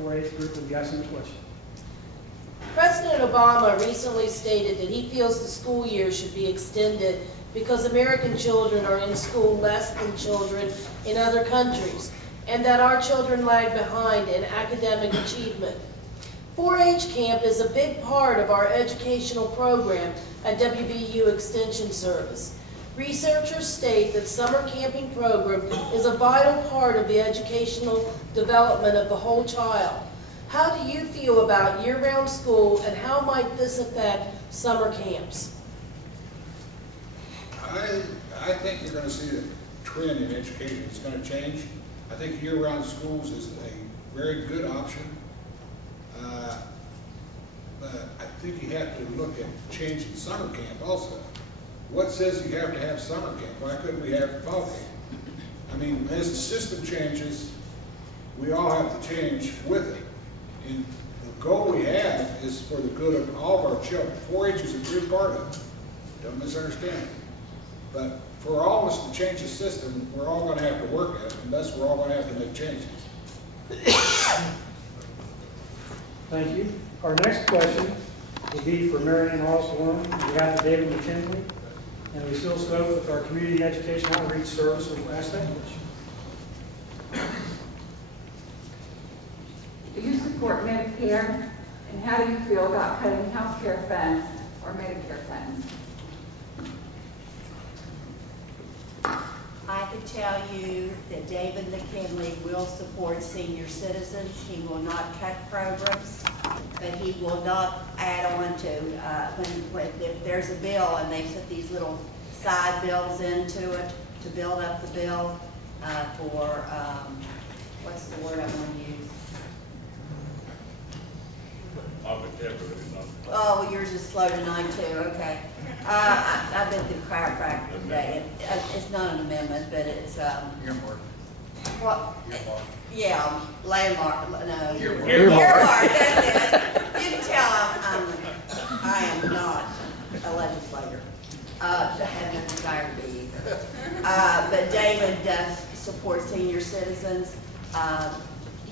4-H group will be asking the question. President Obama recently stated that he feels the school year should be extended because American children are in school less than children in other countries, and that our children lag behind in academic achievement. 4-H camp is a big part of our educational program at WVU Extension Service. Researchers state that summer camping program is a vital part of the educational development of the whole child. How do you feel about year-round school, and how might this affect summer camps? I think you're going to see the trend in education. It's going to change. I think year-round schools is a very good option. But I think you have to look at changing summer camp also. What says you have to have summer camp? Why couldn't we have fall camp? I mean, as the system changes, we all have to change with it. And the goal we have is for the good of all of our children. 4-H is a good part of it. Don't misunderstand it. But for all of us to change the system, we're all going to have to work at it, and thus we're all going to have to make changes. Thank you. Our next question will be for Marion Osborne on behalf of David McKinley, and we still spoke with our Community Education Outreach Service who asked that question. Do you support Medicare, and how do you feel about cutting health care funds or Medicare funds? I can tell you that David McKinley will support senior citizens. He will not cut programs, but he will not add on to, if there's a bill and they put these little side bills into it to build up the bill for, what's the word I want to use? Oh, yours is slow tonight too, okay. I've been through chiropractic today. It's not an amendment, but it's Earmark. what? Yeah, landmark. No, Earmark. That's it. You can tell I am not a legislator. I haven't desired to be either. But David does support senior citizens.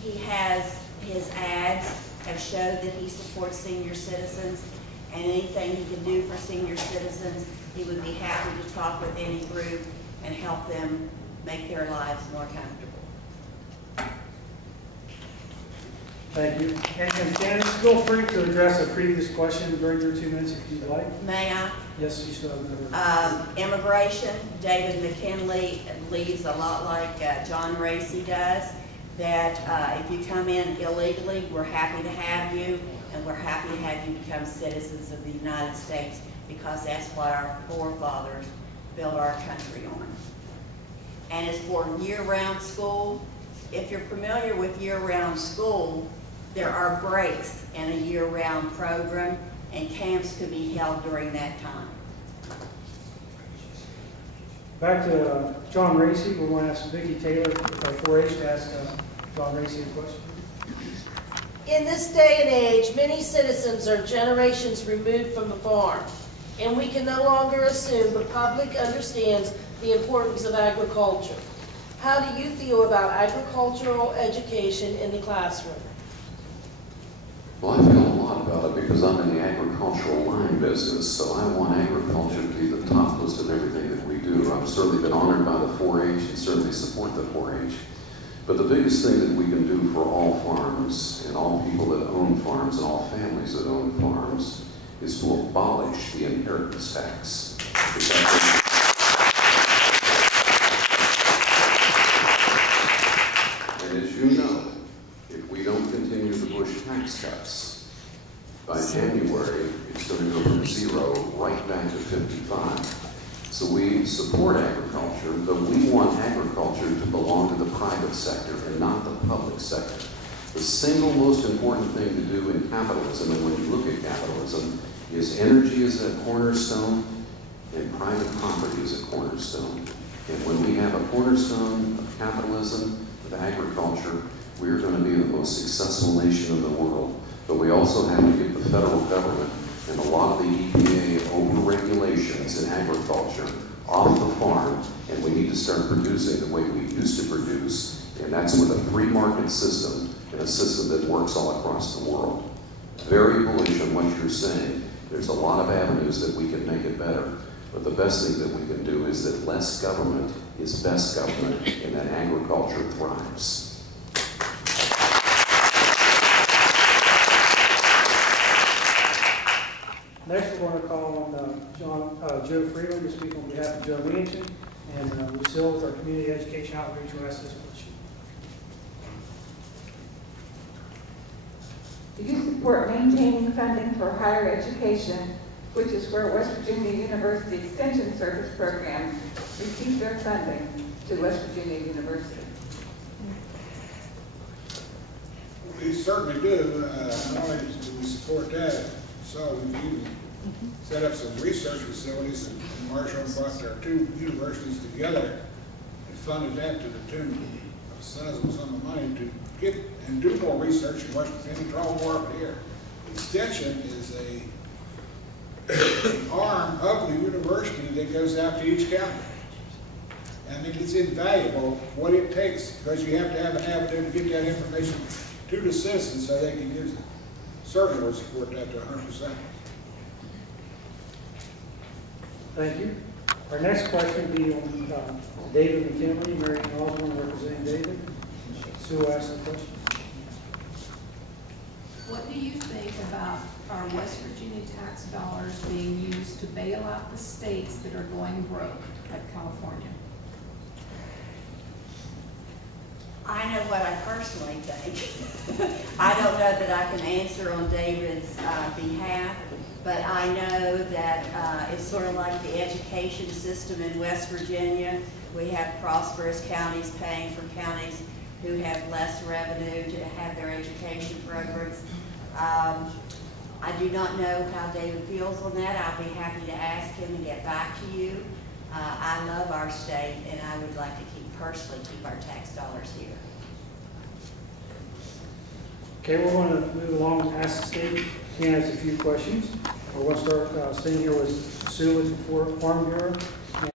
He has his ads have showed that he supports senior citizens, and anything he can do for senior citizens, he would be happy to talk with any group and help them make their lives more comfortable. Thank you. And Janice, feel free to address a previous question during your 2 minutes if you'd like. May I? Yes, you still have another. Immigration, David McKinley believes a lot like John Racy does, that if you come in illegally, we're happy to have you, and we're happy to have you become citizens of the United States, because that's what our forefathers built our country on. And as for year-round school, if you're familiar with year-round school, there are breaks in a year-round program, and camps could be held during that time. Back to John Racy, we're going to ask Vicki Taylor with our 4-H to ask John Racy a question. In this day and age, many citizens are generations removed from the farm, and we can no longer assume the public understands the importance of agriculture. How do you feel about agricultural education in the classroom? Well, I feel a lot about it because I'm in the agricultural line business, so I want agriculture to be the top list of everything that we do. I've certainly been honored by the 4-H and certainly support the 4-H. But the biggest thing that we can do for all farms and all people that own farms and all families that own farms is to abolish the inheritance tax. And as you know, if we don't continue the Bush tax cuts, by January, it's going to go from 0 right back to 55. So we support agriculture, but we want agriculture to belong to the private sector and not the public sector. The single most important thing to do in capitalism, and when you look at capitalism, is energy is a cornerstone and private property is a cornerstone. And when we have a cornerstone of capitalism, of agriculture, we're going to be the most successful nation in the world. But we also have to get the federal government and a lot of the EPA over-regulations in agriculture off the farm, and we need to start producing the way we used to produce, and that's with a free market system. and a system that works all across the world. Very bullish on what you're saying. There's a lot of avenues that we can make it better, but the best thing that we can do is that less government is best government, and that agriculture thrives. Next, we're going to call on Joe Freeland to speak on behalf of Joe Manchin, and Lucille with our community education outreach will ask this question. Do you support maintaining funding for higher education, which is where West Virginia University Extension Service programs receive their funding to West Virginia University? We certainly do. Not only do we support that, so we've even set up some research facilities, and Marshall brought our two universities together and funded that to the tune of a sizable sum of money to get and do more research in West Virginia, draw more up here. Extension is an arm of the university that goes out to each county. I mean, it's invaluable what it takes, because you have to have an avenue to get that information to the citizens so they can use it. Certainly would support that to 100%. Thank you. Our next question will be on David McKinley, Marion Osborne representing David. Sue will ask the question. What do you think about our West Virginia tax dollars being used to bail out the states that are going broke, like California? I know what I personally think. I don't know that I can answer on David's behalf, but I know that it's sort of like the education system in West Virginia. We have prosperous counties paying for counties who have less revenue to have their education programs. I do not know how David feels on that. I'll be happy to ask him and get back to you. I love our state, and I would like to personally keep our tax dollars here. Okay, we're going to move along and ask the state candidates a few questions. We're going to start staying here with Sue with the Farm Bureau.